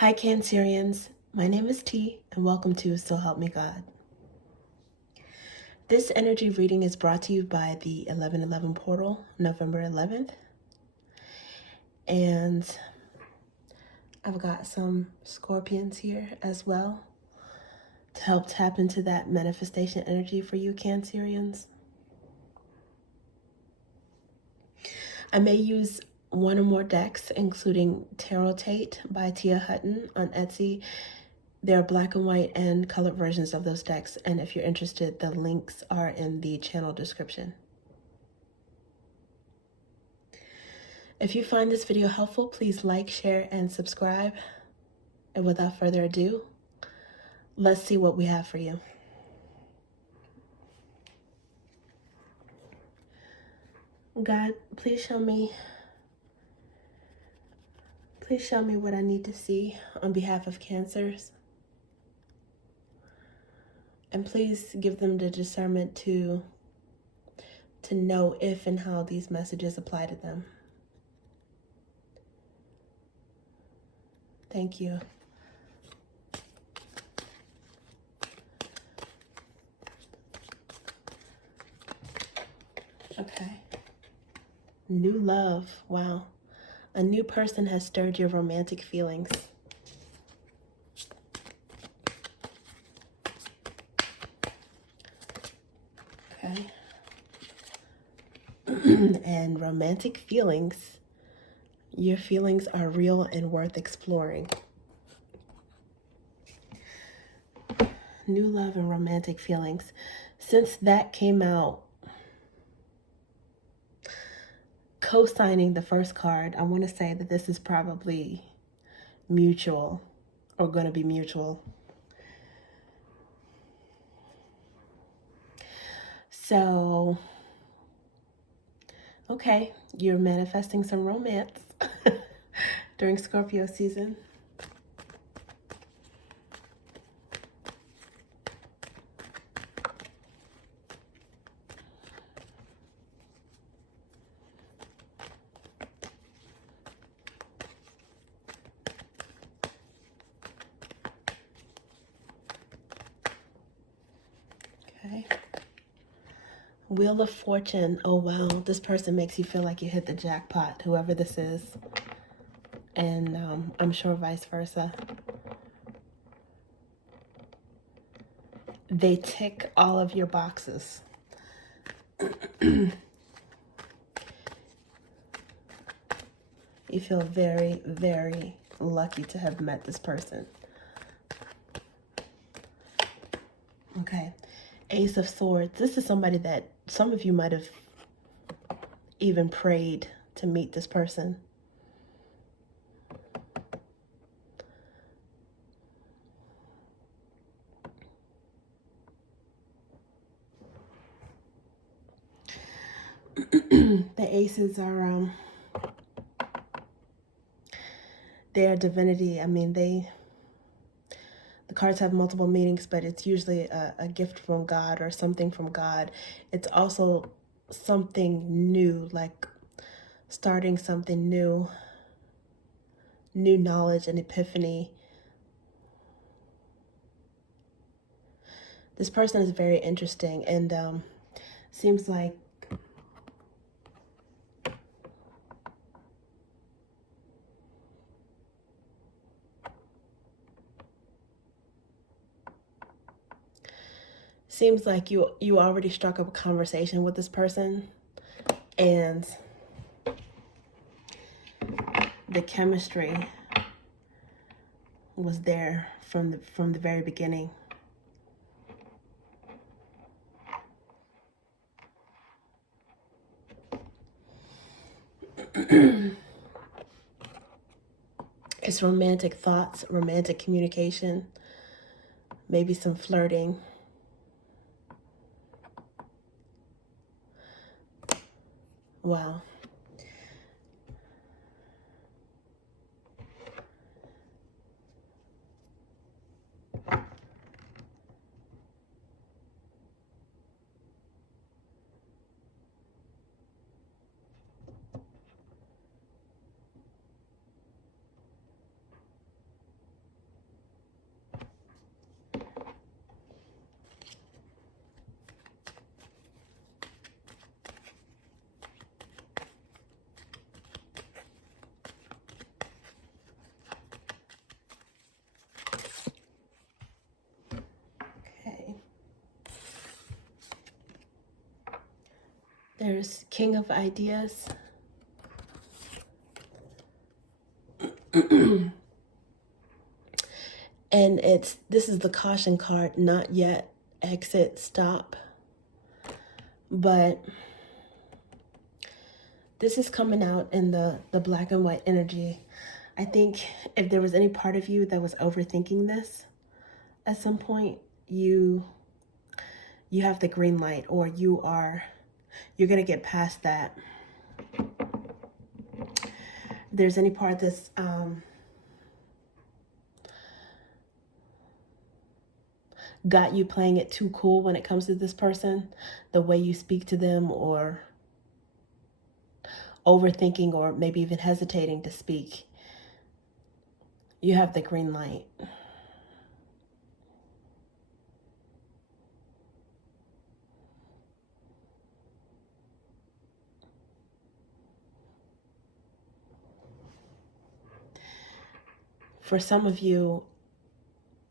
Hi Cancerians, my name is T and welcome to So Help Me God. This energy reading is brought to you by the 1111 portal, November 11th. And I've got some scorpions here as well to help tap into that manifestation energy for you Cancerians. I may use one or more decks, including Tarot Tate by Tia Hutton on Etsy. There are black and white and colored versions of those decks, and if you're interested, the links are in the channel description. If you find this video helpful, please like, share, and subscribe. And without further ado, let's see what we have for you. God, please show me what I need to see on behalf of Cancers. And please give them the discernment to know if and how these messages apply to them. Thank you. Okay. New love. Wow. A new person has stirred your romantic feelings. Okay. And romantic feelings. Your feelings are real and worth exploring. New love and romantic feelings. Since that came out, co-signing the first card, I want to say that this is probably mutual or going to be mutual. So, okay, you're manifesting some romance during Scorpio season. Okay. Wheel of Fortune. Oh, wow. This person makes you feel like you hit the jackpot, whoever this is. And I'm sure vice versa. They tick all of your boxes. You feel very, very lucky to have met this person. Okay. Ace of Swords. This is somebody that some of you might have even prayed to meet this person. The aces are they're divinity. I mean, the cards have multiple meanings, but it's usually a gift from God or something from God. It's also something new, like starting something new knowledge and epiphany. This person is very interesting and seems like you already struck up a conversation with this person, and the chemistry was there from the very beginning. It's romantic thoughts, romantic communication, maybe some flirting. Wow. There's King of Ideas. And this is the caution card, not yet, exit, stop. But this is coming out in the black and white energy. I think if there was any part of you that was overthinking this, at some point you have the green light, or you're gonna get past that. If there's any part that's got you playing it too cool when it comes to this person, the way you speak to them, or overthinking, or maybe even hesitating to speak, you have the green light. For some of you,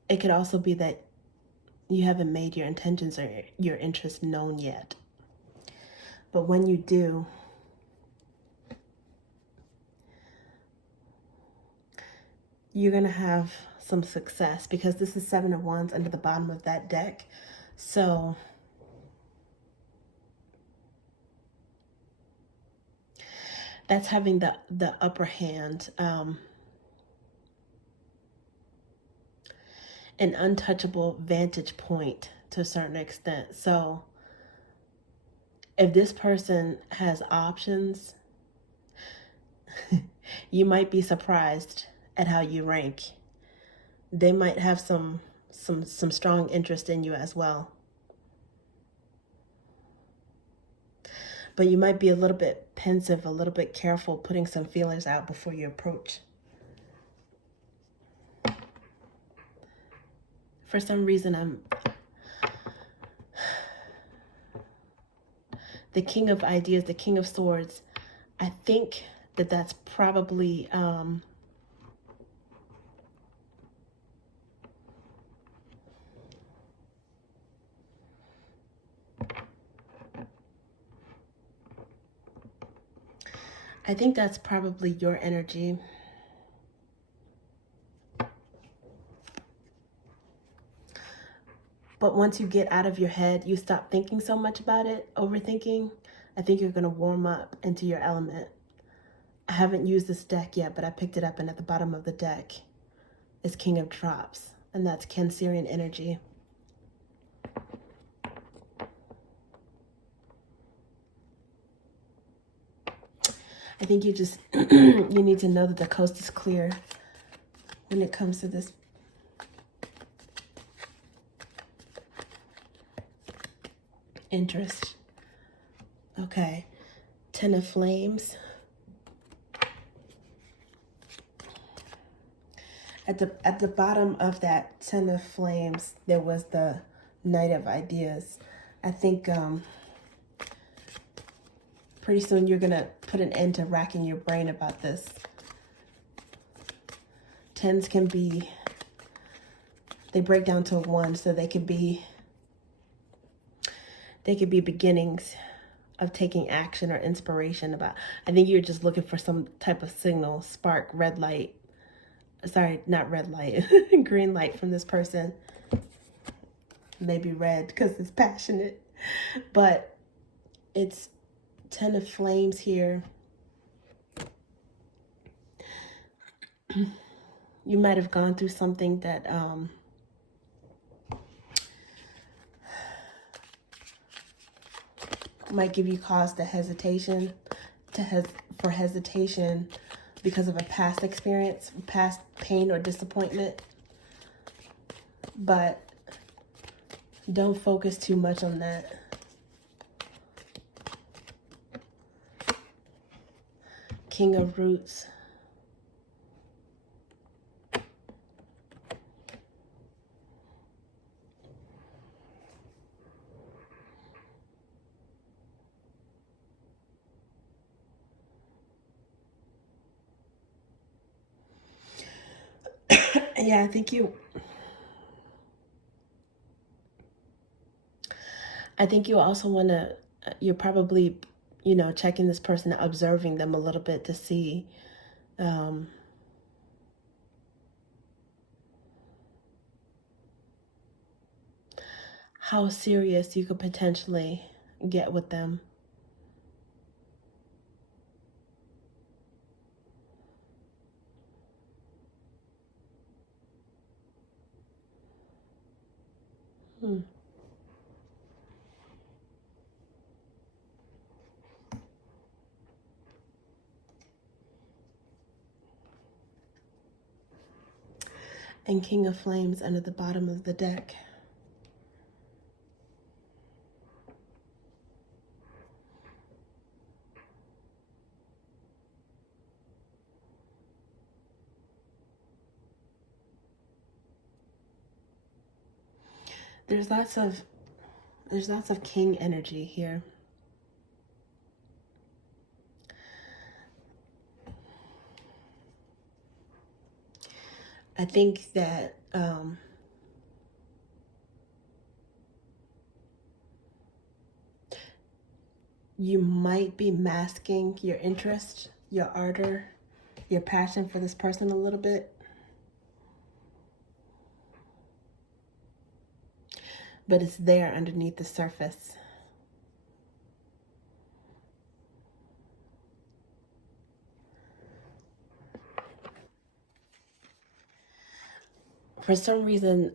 it could also be that you haven't made your intentions or your interests known yet. But when you do, you're going to have some success, because this is 7 of Wands under the bottom of that deck. So that's having the upper hand. An untouchable vantage point to a certain extent. So if this person has options, you might be surprised at how you rank. They might have some strong interest in you as well. But you might be a little bit pensive, a little bit careful, putting some feelers out before you approach. For some reason, the King of Ideas, the King of Swords. I think that's probably your energy. But once you get out of your head, you stop thinking so much about it, overthinking, I think you're going to warm up into your element. I haven't used this deck yet, but I picked it up, and at the bottom of the deck is King of Drops, and that's Cancerian energy. I think you just, you need to know that the coast is clear when it comes to this. Interest. Okay. 10 of Flames. At the bottom of that 10 of Flames, there was the Knight of Ideas. I think pretty soon you're going to put an end to racking your brain about this. 10s can be, they break down to a 1, so they could be beginnings of taking action or inspiration about. I think you're just looking for some type of signal, spark, red light. Sorry, not red light, green light from this person. Maybe red because it's passionate. But it's 10 of Flames here. You might have gone through something that might give you cause to hesitation, for hesitation because of a past experience, past pain or disappointment. But don't focus too much on that. King of Roots. Yeah, I think you also want to, you're probably you know, checking this person, observing them a little bit to see how serious you could potentially get with them. Hmm. And King of Flames under the bottom of the deck. There's lots of king energy here. I think that you might be masking your interest, your ardor, your passion for this person a little bit. But it's there underneath the surface. For some reason,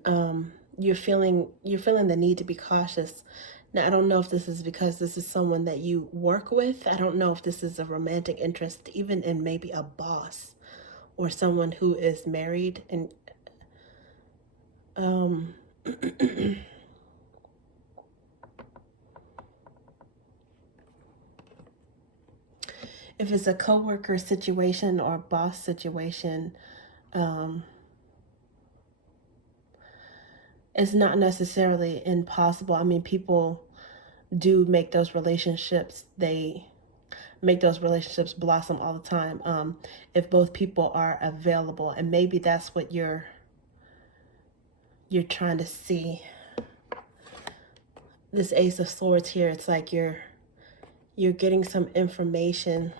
you're feeling the need to be cautious. Now, I don't know if this is because this is someone that you work with. I don't know if this is a romantic interest, even in maybe a boss or someone who is married. And if it's a coworker situation or a boss situation, it's not necessarily impossible. I mean, people do make those relationships, they make those relationships blossom all the time, if both people are available. And maybe that's what you're trying to see. This Ace of Swords here, it's like you're getting some information.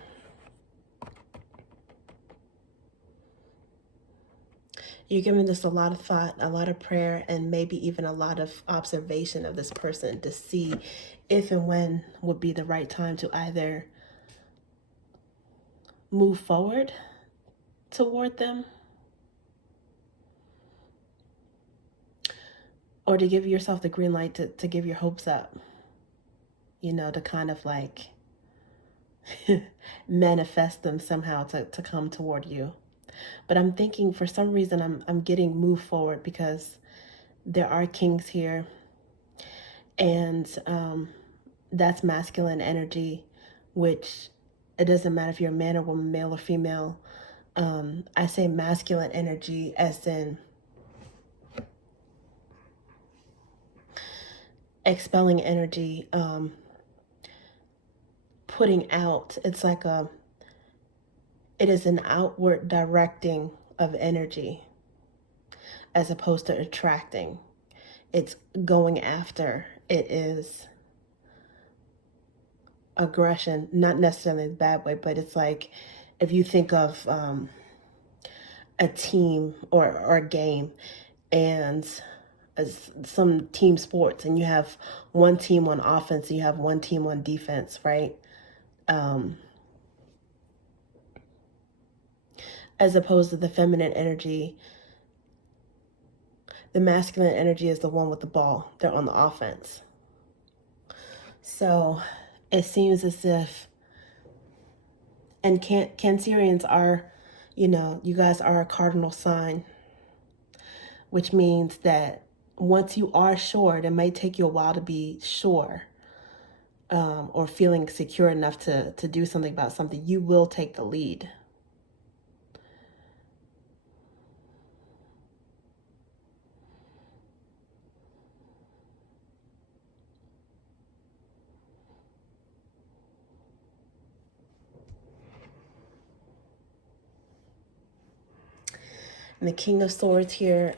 You're giving this a lot of thought, a lot of prayer, and maybe even a lot of observation of this person to see if and when would be the right time to either move forward toward them or to give yourself the green light to give your hopes up, you know, to kind of like manifest them somehow to come toward you. But I'm thinking for some reason I'm getting move forward because there are kings here, and that's masculine energy, which it doesn't matter if you're a man or woman, male or female. I say masculine energy as in expelling energy, putting out. It's like it is an outward directing of energy as opposed to attracting. It's going after. It is aggression, not necessarily in a bad way, but it's like if you think of a team or a game, and as some team sports, and you have one team on offense, you have one team on defense, right? As opposed to the feminine energy, the masculine energy is the one with the ball. They're on the offense. So it seems as if, and Cancerians are, you know, you guys are a cardinal sign, which means that once you are sure, it may take you a while to be sure, or feeling secure enough to do something about something, you will take the lead. And the King of Swords here,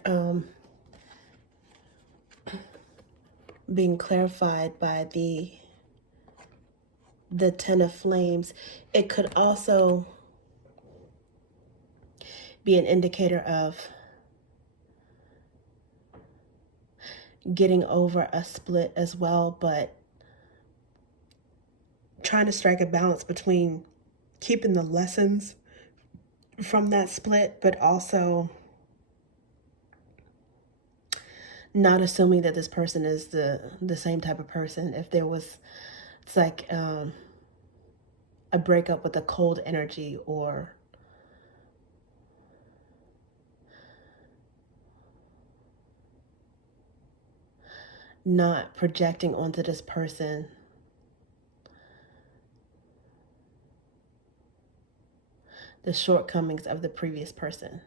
being clarified by the the Ten of Flames, it could also be an indicator of getting over a split as well, but trying to strike a balance between keeping the lessons from that split, but also not assuming that this person is the same type of person. If there was, it's like a breakup with a cold energy, or not projecting onto this person the shortcomings of the previous person.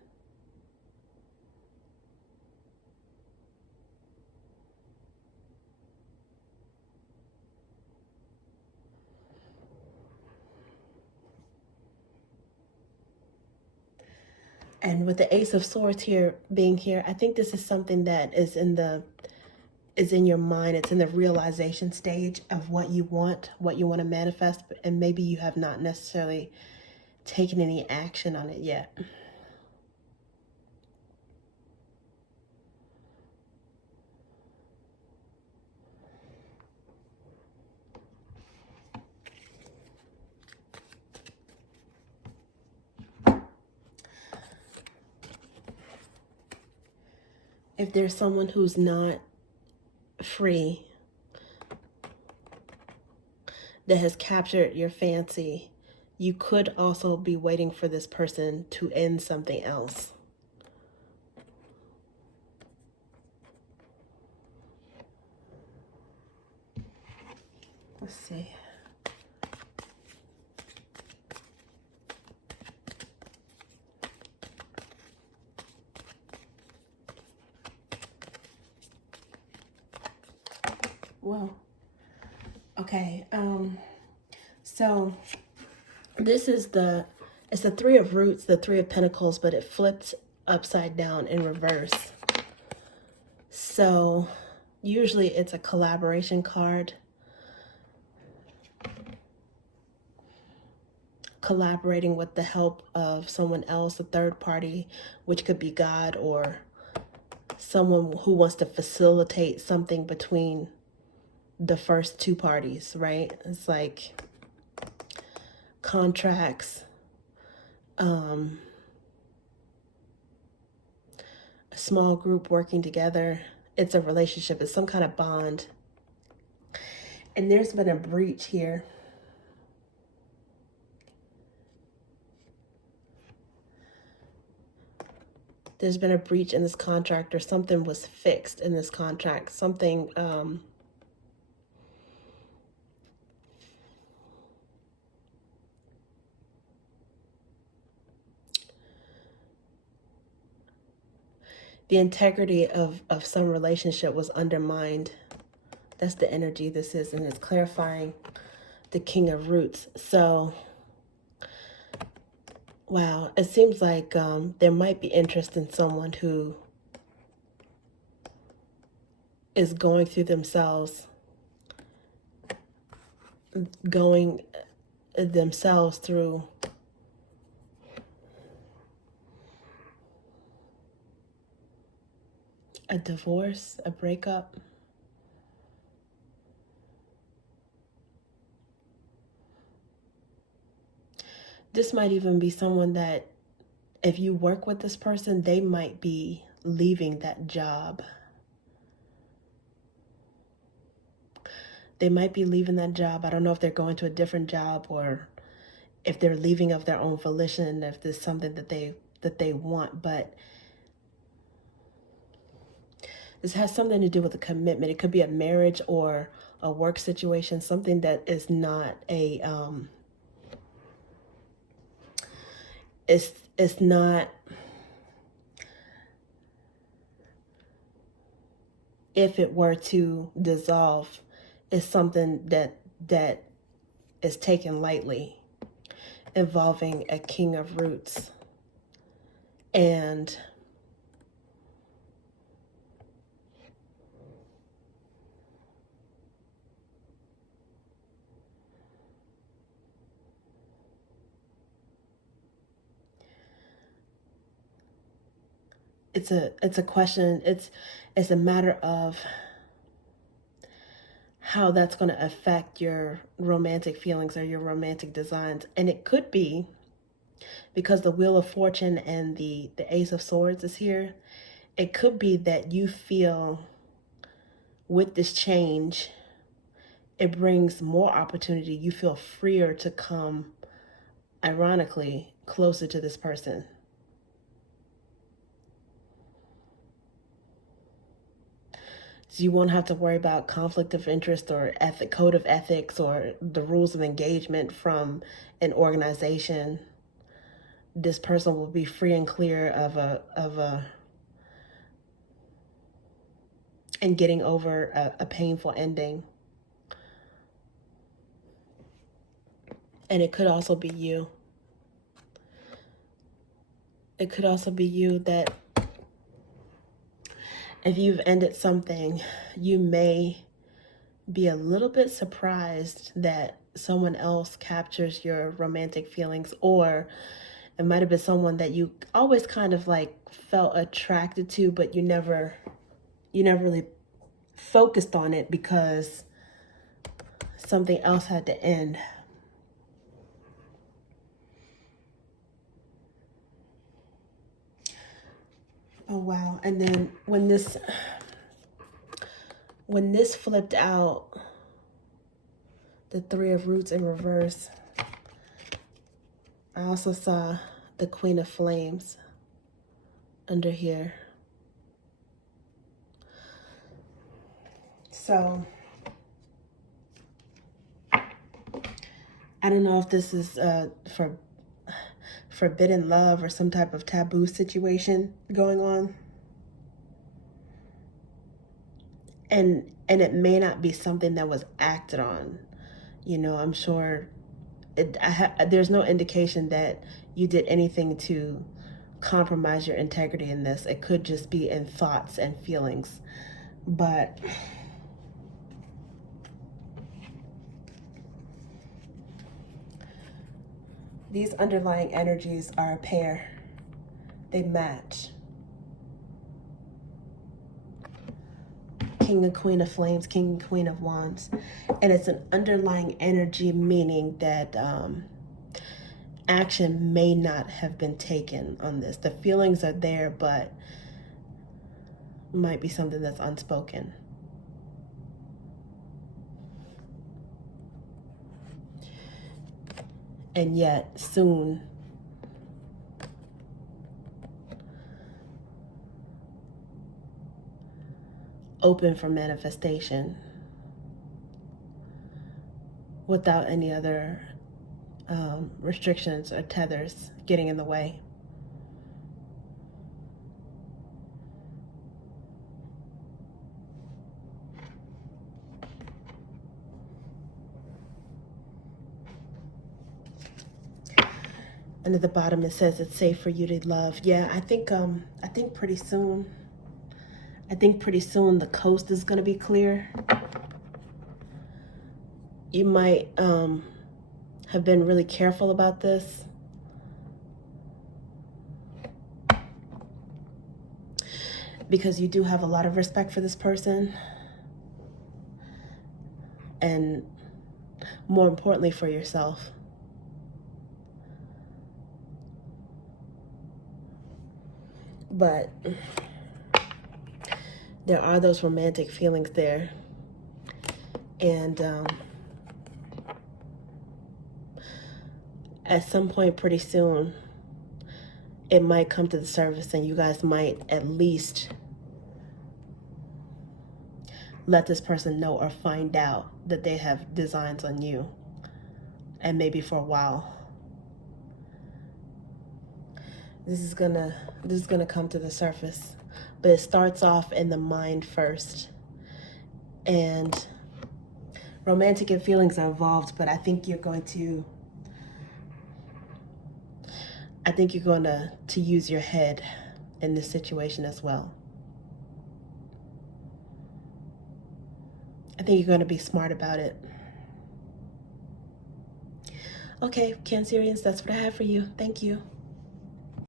And with the Ace of Swords here being here, I think this is something that is in your mind. It's in the realization stage of what you want to manifest, and maybe you have not necessarily taken any action on it yet. If there's someone who's not free, that has captured your fancy, you could also be waiting for this person to end something else. Let's see. Whoa. Okay. So this is it's the Three of Roots, the Three of Pentacles, but it flips upside down in reverse. So usually it's a collaboration card. Collaborating with the help of someone else, a third party, which could be God, or someone who wants to facilitate something between the first two parties, right? It's like contracts, a small group working together. It's a relationship. It's some kind of bond. And there's been a breach here. There's been a breach in this contract, or something was fixed in this contract. Something, the integrity of some relationship was undermined. That's the energy this is, and it's clarifying the King of Roots. So, wow, it seems like there might be interest in someone who is going through themselves, through a divorce, a breakup. This might even be someone that, if you work with this person, they might be leaving that job. They might be leaving that job. I don't know if they're going to a different job, or if they're leaving of their own volition, if there's something that they want, but this has something to do with a commitment. It could be a marriage or a work situation, something that is not a it's not, if it were to dissolve, is something that is taken lightly, involving a King of Roots. And it's a question. It's a matter of how that's going to affect your romantic feelings or your romantic designs. And it could be because the Wheel of Fortune and the Ace of Swords is here. It could be that you feel with this change, it brings more opportunity. You feel freer to come, ironically, closer to this person. So you won't have to worry about conflict of interest or code of ethics or the rules of engagement from an organization. This person will be free and clear and getting over a painful ending. And it could also be you. It could also be you that if you've ended something, you may be a little bit surprised that someone else captures your romantic feelings, or it might have been someone that you always kind of like felt attracted to, but you never really focused on it because something else had to end. Oh wow. And then when this flipped out, the Three of Roots in reverse, I also saw the Queen of Flames under here. So I don't know if this is for forbidden love or some type of taboo situation going on. And it may not be something that was acted on. You know, I'm sure there's no indication that you did anything to compromise your integrity in this. It could just be in thoughts and feelings. But these underlying energies are a pair. They match. King and Queen of Flames, King and Queen of Wands. And it's an underlying energy, meaning that action may not have been taken on this. The feelings are there, but might be something that's unspoken. And yet, soon, open for manifestation without any other restrictions or tethers getting in the way. And at the bottom it says it's safe for you to love. Yeah, I think pretty soon the coast is going to be clear. You might have been really careful about this. Because you do have a lot of respect for this person. And more importantly, for yourself. But there are those romantic feelings there. And at some point pretty soon, it might come to the surface and you guys might at least let this person know or find out that they have designs on you. And maybe for a while. This is gonna come to the surface. But it starts off in the mind first. And romantic and feelings are involved, but I think you're going to use your head in this situation as well. I think you're going to be smart about it. Okay, Cancerians, that's what I have for you. Thank you.